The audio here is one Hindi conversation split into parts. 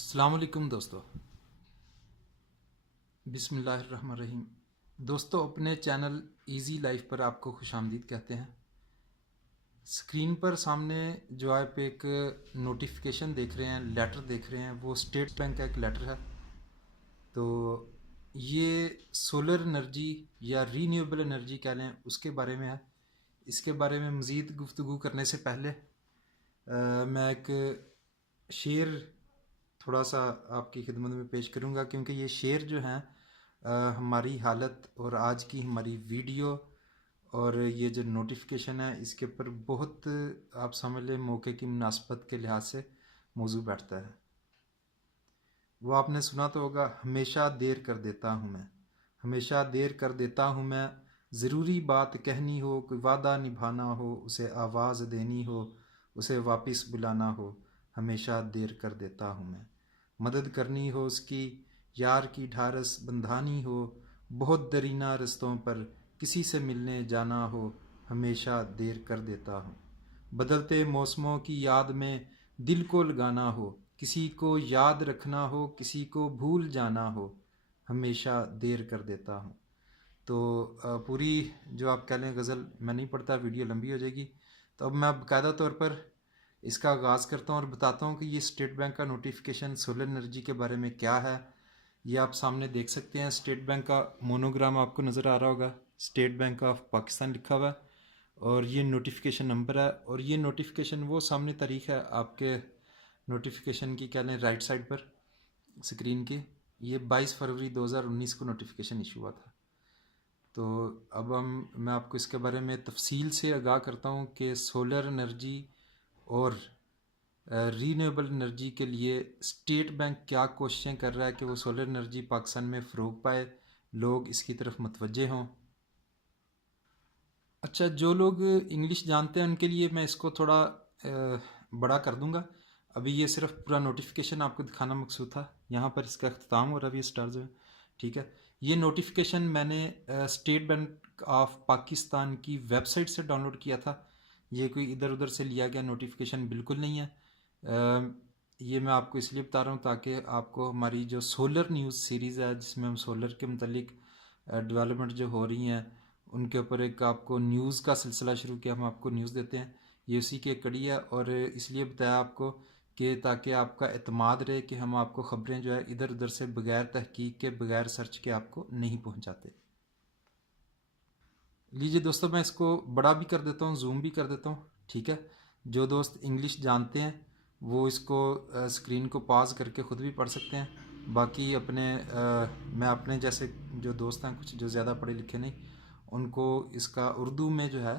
अस्सलाम वालेकुम दोस्तों। बिस्मिल्लाहिर्रहमानिर्रहीम। दोस्तों, अपने चैनल इजी लाइफ पर आपको खुशामदीद कहते हैं। स्क्रीन पर सामने जो आप एक नोटिफिकेशन देख रहे हैं, लेटर देख रहे हैं, वो स्टेट बैंक का एक लेटर है। तो ये सोलर एनर्जी या रीन्यूएबल एनर्जी कह लें, उसके बारे में है। इसके बारे में मज़ीद गुफ्तगू करने से पहले मैं एक शेर थोड़ा सा आपकी खिदमत में पेश करूंगा, क्योंकि ये शेर जो हैं हमारी हालत और आज की हमारी वीडियो और ये जो नोटिफिकेशन है इसके ऊपर बहुत, आप समझ लें, मौके की मुनासबत के लिहाज से मौजू बैठता है। वो आपने सुना तो होगा, हमेशा देर कर देता हूँ मैं, हमेशा देर कर देता हूँ मैं, ज़रूरी बात कहनी हो, कोई वादा निभाना हो, उसे आवाज़ देनी हो, उसे वापस बुलाना हो, हमेशा देर कर देता हूँ मैं, मदद करनी हो उसकी, यार की ढारस बंधानी हो, बहुत दरीना रस्तों पर किसी से मिलने जाना हो, हमेशा देर कर देता हूँ, बदलते मौसमों की याद में दिल को लगाना हो, किसी को याद रखना हो, किसी को भूल जाना हो, हमेशा देर कर देता हूँ। तो पूरी जो आप कह लें गज़ल मैं नहीं पढ़ता, वीडियो लंबी हो जाएगी। तो अब मैं बाकायदा तौर पर इसका आगाज़ करता हूँ और बताता हूँ कि ये स्टेट बैंक का नोटिफिकेशन सोलर एनर्जी के बारे में क्या है। ये आप सामने देख सकते हैं, स्टेट बैंक का मोनोग्राम आपको नज़र आ रहा होगा, स्टेट बैंक ऑफ पाकिस्तान लिखा हुआ है, और ये नोटिफिकेशन नंबर है। और ये नोटिफिकेशन वो सामने तारीख है आपके नोटिफिकेशन की, कह लें राइट साइड पर स्क्रीन की, ये 22 फरवरी 2019 को नोटिफिकेशन इशू हुआ था। तो अब मैं आपको इसके बारे में तफसील से आगाह करता हूँ कि सोलर एनर्जी और रीन्यूएबल एनर्जी के लिए स्टेट बैंक क्या कोशिशें कर रहा है कि वो सोलर एनर्जी पाकिस्तान में फ़रोग पाए, लोग इसकी तरफ मुतवज्जे हों। अच्छा, जो लोग इंग्लिश जानते हैं उनके लिए मैं इसको थोड़ा बड़ा कर दूंगा। अभी ये सिर्फ पूरा नोटिफिकेशन आपको दिखाना मकसूद था, यहाँ पर इसका अख्ताम हो रहा है अभी स्टार जो है। ठीक है, ये नोटिफिकेशन मैंने स्टेट बैंक ऑफ पाकिस्तान की वेबसाइट से डाउनलोड किया था। ये कोई इधर उधर से लिया गया नोटिफिकेशन बिल्कुल नहीं है। ये मैं आपको इसलिए बता रहा हूँ ताकि आपको हमारी जो सोलर न्यूज़ सीरीज़ है, जिसमें हम सोलर के मतलब डेवलपमेंट जो हो रही हैं उनके ऊपर एक आपको न्यूज़ का सिलसिला शुरू किया, हम आपको न्यूज़ देते हैं, ये उसी की एक कड़ी है। और इसलिए बताया आपको कि ताकि आपका एतमाद रहे कि हम आपको ख़बरें जो है इधर उधर से बग़ैर तहकीक के, बग़ैर सर्च के आपको नहीं पहुंचाते। लीजिए दोस्तों, मैं इसको बड़ा भी कर देता हूँ, जूम भी कर देता हूँ। ठीक है, जो दोस्त इंग्लिश जानते हैं वो इसको स्क्रीन को पॉज करके ख़ुद भी पढ़ सकते हैं। बाकी मैं अपने जैसे जो दोस्त हैं, कुछ जो ज़्यादा पढ़े लिखे नहीं, उनको इसका उर्दू में जो है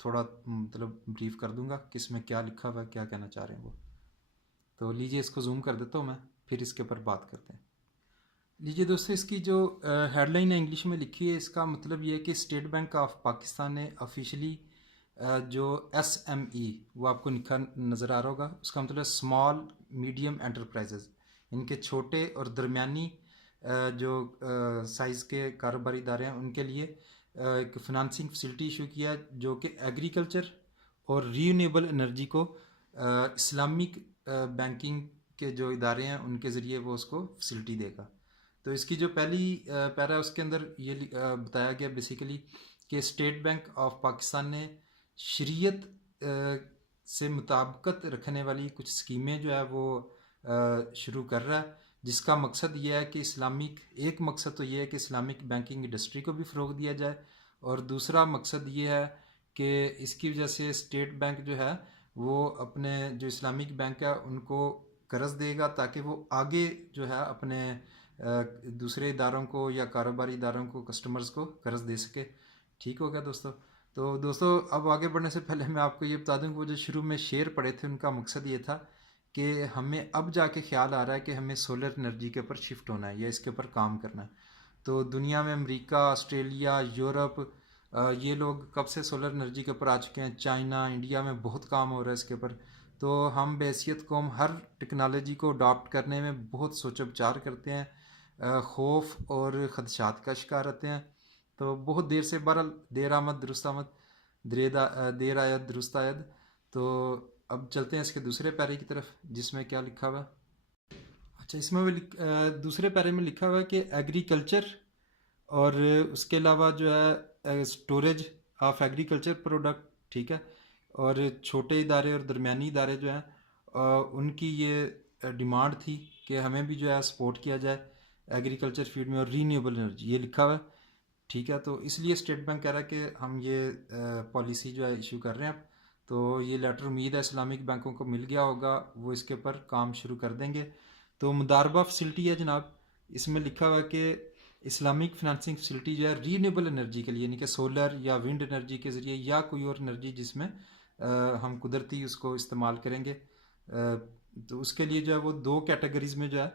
थोड़ा मतलब ब्रीफ कर दूंगा कि इसमें क्या लिखा हुआ है, क्या कहना चाह रहे हैं वो। तो लीजिए इसको जूम कर देता हूँ मैं, फिर इसके ऊपर बात करते हैं। लीजिए दोस्तों, इसकी जो हेडलाइन है इंग्लिश में लिखी है, इसका मतलब ये है कि स्टेट बैंक ऑफ पाकिस्तान ने ऑफिशियली जो SME वो आपको लिखा नज़र आ रहा होगा, उसका मतलब स्मॉल मीडियम एंटरप्राइजेज, इनके छोटे और दरमियानी जो साइज़ के कारोबारी इदारे हैं उनके लिए एक फिनंसिंग फैसिलिटी इशू किया है, जो कि एग्रीकल्चर और रीन्यूएबल एनर्जी को इस्लामिक बैंकिंग के जो इदारे हैं उनके ज़रिए वो उसको फैसिलिटी देगा। तो इसकी जो पहली पैरा है उसके अंदर ये बताया गया बेसिकली कि स्टेट बैंक ऑफ पाकिस्तान ने शरीयत से मुताबिकत रखने वाली कुछ स्कीमें जो है वो शुरू कर रहा है, जिसका मकसद ये है कि एक मकसद तो ये है कि इस्लामिक बैंकिंग इंडस्ट्री को भी फ़रोग दिया जाए, और दूसरा मकसद ये है कि इसकी वजह से स्टेट बैंक जो है वो अपने जो इस्लामिक बैंक है उनको कर्ज देगा, ताकि वो आगे जो है अपने दूसरे इदारों को या कारोबारी इदारों को, कस्टमर्स को कर्ज दे सके। ठीक हो गया दोस्तों। तो दोस्तों, अब आगे बढ़ने से पहले मैं आपको ये बता दूं कि वो जो शुरू में शेर पढ़े थे उनका मकसद ये था कि हमें अब जाके ख्याल आ रहा है कि हमें सोलर एनर्जी के ऊपर शिफ्ट होना है या इसके ऊपर काम करना है। तो दुनिया में अमेरिका, ऑस्ट्रेलिया, यूरोप, ये लोग कब से सोलर एनर्जी के ऊपर आ चुके हैं। चाइना, इंडिया में बहुत काम हो रहा है इसके ऊपर। तो हम बहैसियत कौम हर टेक्नोलॉजी को अडॉप्ट करने में बहुत सोच विचार करते हैं, खौफ और ख़दशात का शिकार रहते हैं। तो बहुत देर से, बहरहाल देर आमद दुरुस्त आमद, देर आयद दुरुस्त आयद। तो अब चलते हैं इसके दूसरे पैरे की तरफ, जिसमें क्या लिखा हुआ है। अच्छा, इसमें दूसरे पैरे में लिखा हुआ है कि एग्रीकल्चर और उसके अलावा जो है स्टोरेज ऑफ एग्रीकल्चर प्रोडक्ट, ठीक है। और छोटे इदारे और दरमियानी इदारे जो हैं उनकी ये डिमांड थी कि हमें भी जो है सपोर्ट किया जाए एग्रीकल्चर फील्ड में और रीन्यूएबल एनर्जी, ये लिखा हुआ है, ठीक है। तो इसलिए स्टेट बैंक कह रहा है कि हम ये पॉलिसी जो है इशू कर रहे हैं अब। तो ये लेटर उम्मीद है इस्लामिक बैंकों को मिल गया होगा, वो इसके ऊपर काम शुरू कर देंगे। तो मुदारबा फैसिलिटी है जनाब, इसमें लिखा हुआ है कि इस्लामिक फाइनेंसिंग फैसिलिटी जो है रीन्यूएबल एनर्जी के लिए, यानी कि सोलर या विंड एनर्जी के ज़रिए या कोई और एनर्जी जिसमें हम कुदरती उसको इस्तेमाल करेंगे, तो उसके लिए जो है वो 2 कैटेगरीज में जो है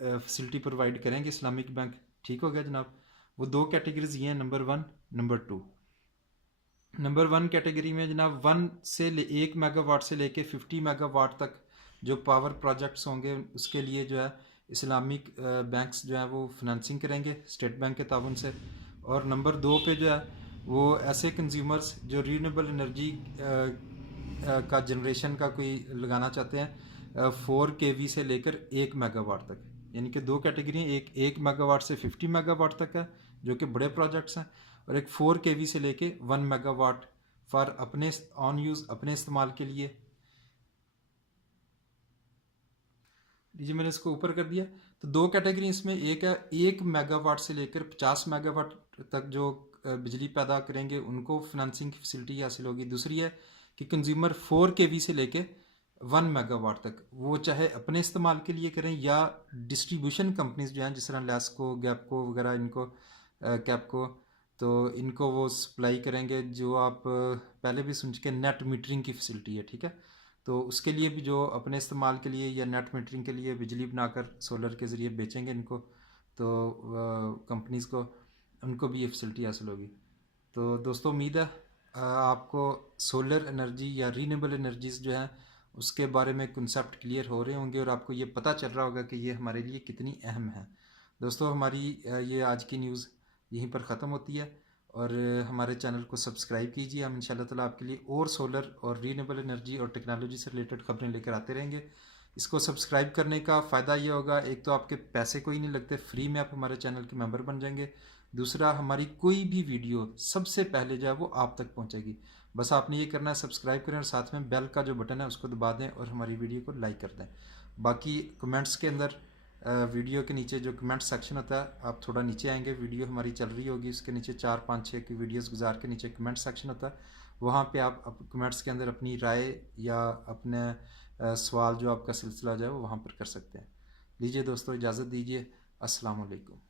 फैसिलिटी प्रोवाइड करेंगे इस्लामिक बैंक, ठीक हो गया जनाब। वो 2 कैटेगरीज ये हैं, नंबर 1, नंबर 2। नंबर 1 कैटेगरी में जनाब 1 मेगावाट से लेके 50 मेगावाट तक जो पावर प्रोजेक्ट्स होंगे उसके लिए जो है इस्लामिक बैंक्स जो है वो फाइनेंसिंग करेंगे स्टेट बैंक के ताउन से। और नंबर 2 पे जो है वो ऐसे कंज्यूमर्स जो रीन्यूएबल एनर्जी का जनरेशन का कोई लगाना चाहते हैं 4 kV से लेकर 1 मेगावाट तक, यानी कि 2 कैटेगरी हैं, एक 1 मेगावाट से 50 मेगावाट तक है जो कि बड़े प्रोजेक्ट्स हैं, और एक 4 kV से लेके 1 मेगावाट फॉर अपने ऑन यूज़, अपने इस्तेमाल के लिए। लीजिए मैंने इसको ऊपर कर दिया। तो 2 कैटेगरी इसमें, एक है 1 मेगावाट से लेकर 50 मेगावाट तक जो बिजली पैदा करेंगे उनको फाइनेंसिंग की फैसिलिटी हासिल होगी। दूसरी है कि कंज्यूमर 4 kV से लेके 1 मेगावाट तक, वो चाहे अपने इस्तेमाल के लिए करें या डिस्ट्रीब्यूशन कंपनीज जो हैं जिस तरह लैस्को, गैपको वगैरह, इनको कैपको, तो इनको वो सप्लाई करेंगे। जो आप पहले भी सुन चुके, नेट मीटरिंग की फैसिलिटी है, ठीक है। तो उसके लिए भी जो अपने इस्तेमाल के लिए या नेट मीटरिंग के लिए बिजली बनाकर सोलर के ज़रिए बेचेंगे इनको, तो कंपनीज़ को, उनको भी ये फैसिलिटी हासिल होगी। तो दोस्तों उम्मीद है आपको सोलर एनर्जी या रीन्यूएबल एनर्जीज़ जो हैं उसके बारे में कंसेप्ट क्लियर हो रहे होंगे और आपको ये पता चल रहा होगा कि ये हमारे लिए कितनी अहम है। दोस्तों हमारी ये आज की न्यूज़ यहीं पर ख़त्म होती है, और हमारे चैनल को सब्सक्राइब कीजिए। हम इंशाल्लाह ताला आपके लिए और सोलर और रीन्यूएबल एनर्जी और टेक्नोलॉजी से रिलेटेड खबरें लेकर आते रहेंगे। इसको सब्सक्राइब करने का फ़ायदा ये होगा, एक तो आपके पैसे कोई नहीं लगते, फ्री में आप हमारे चैनल के मेंबर बन जाएंगे। दूसरा, हमारी कोई भी वीडियो सबसे पहले जो है वो आप तक पहुंचेगी। बस आपने ये करना है, सब्सक्राइब करें और साथ में बेल का जो बटन है उसको दबा दें और हमारी वीडियो को लाइक कर दें। बाकी कमेंट्स के अंदर, वीडियो के नीचे जो कमेंट सेक्शन होता है, आप थोड़ा नीचे आएंगे, वीडियो हमारी चल रही होगी, उसके नीचे 4, 5, 6 की वीडियोस गुजार के नीचे कमेंट सेक्शन होता है, वहाँ पे आप कमेंट्स के अंदर अपनी राय या अपने सवाल जो आपका सिलसिला जो है वो वहाँ पर कर सकते हैं। लीजिए दोस्तों, इजाज़त दीजिए। अस्सलाम वालेकुम।